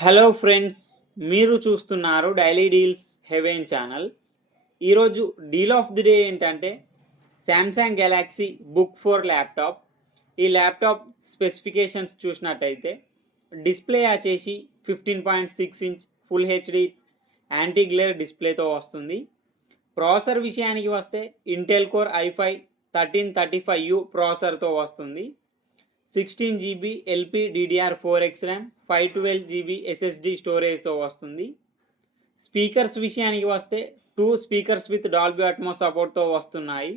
Hello friends, మీరు చూస్తున్నారు daily deals heaven channel. ఈరోజు డీల్ ఆఫ్ ది డే ఏంటంటే శాంసంగ్ గెలాక్సీ బుక్ 4 ల్యాప్టాప్. ఈ ల్యాప్టాప్ స్పెసిఫికేషన్స్ చూసినట్టయితే డిస్ప్లే వచ్చేసి 15.6 inch full HD anti glare డిస్ప్లేతో వస్తుంది. ప్రాసెసర్ విషయానికి వస్తే ఇంటెల్ కోర్ i5 1335U ప్రాసెసర్తో వస్తుంది. 16 GB LPDDR4X RAM, 512 GB SSD స్టోరేజ్తో వస్తుంది. స్పీకర్స్ విషయానికి వస్తే 2 స్పీకర్స్ విత్ డాల్బీ అట్మోస్ సపోర్ట్తో వస్తున్నాయి.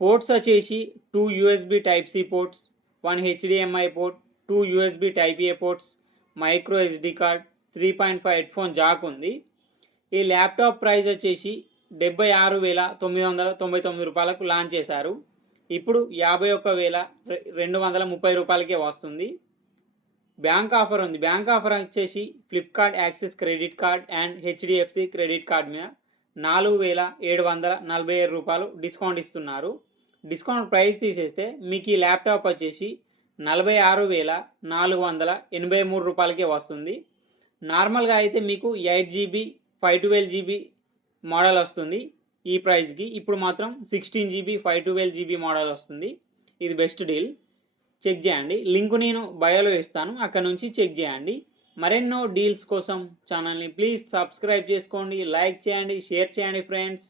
పోర్ట్స్ వచ్చేసి 2 USB Type C ports, 1 HDMI port, 2 USB Type A ports, micro SD card, 3.5 headphone Jack ఉంది. ఈ ల్యాప్టాప్ ప్రైస్ వచ్చేసి 76,999 రూపాయలకు లాంచ్ చేశారు. ఇప్పుడు 51,230 రూపాయలకే వస్తుంది. బ్యాంక్ ఆఫర్ ఉంది. బ్యాంక్ ఆఫర్ వచ్చేసి Flipkart axis credit card and HDFC credit card మీద 4,747 రూపాయలు డిస్కౌంట్ ఇస్తున్నారు. డిస్కౌంట్ ప్రైస్ తీసేస్తే మీకు ఈ ల్యాప్టాప్ వచ్చేసి 46,483 రూపాయలకే వస్తుంది. నార్మల్గా అయితే మీకు 8GB 512GB మోడల్ వస్తుంది ఈ ప్రైస్కి. ఇప్పుడు మాత్రం 16GB 512GB మోడల్ వస్తుంది. ఇది బెస్ట్ డీల్. చెక్ చేయండి. లింక్ నేను బయోలో ఇస్తాను, అక్కడ నుంచి చెక్ చేయండి. మరెన్నో డీల్స్ కోసం ఛానల్ని ప్లీజ్ సబ్స్క్రైబ్ చేసుకోండి, లైక్ చేయండి, షేర్ చేయండి ఫ్రెండ్స్.